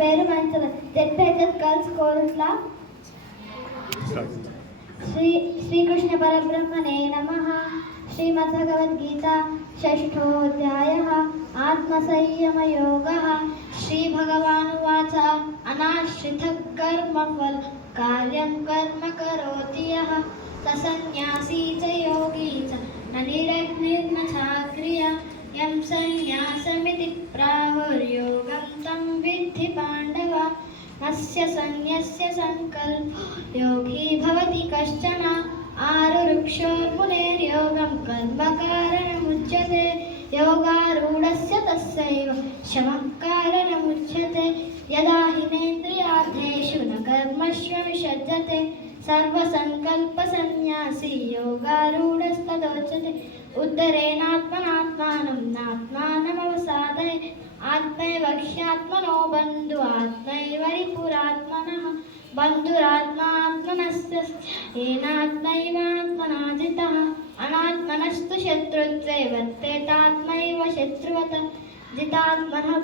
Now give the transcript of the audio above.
పేరు Manchala ZPHS girls Korutla. Srikrishna పరబ్రహ్మణే నమః. శ్రీమద్భగవద్గీత షష్ఠోऽధ్యాయः. ఆత్మసంయమయోగः. శ్రీభగవానువాచ అనాశ్రితః కర్మఫల కార్యం కర్మ కరోతి యః స సన్యాసీ చ యోగీ చ న నిరగ్నిర్న చాక్రియా యం సన్యాసమితి ప్రాహుర్యోగం తం విద్ధి పాండవ. నస్య సన్యస్య సంకల్పో యోగీ భవతి కశ్చన. ఆరురుక్షోర్మునేర్యోగం కర్మ కారణముచ్యతే. యోగారూఢస్య తస్యైవ శమః కారణముచ్యతే. యదా హినేంద్రియార్థేషు న కర్మష్వ విసజ్జతే సర్వసంకల్ప సన్యాసీ యోగారూఢస్తదోచ్యతే. ఉద్ధరేణాత్మనాత్మానం నాత్మానమవసాదయే. ఆత్మైవ హ్యాత్మనో బంధు ఆత్మైవ రిపురాత్మనః. బంధురాత్మాత్మనస్య ఏనాత్మైవాత్మనా జితః. అనాత్మనస్తు శత్రుత్వే వర్తేతాత్మైవ శత్రువత. జితాత్మనః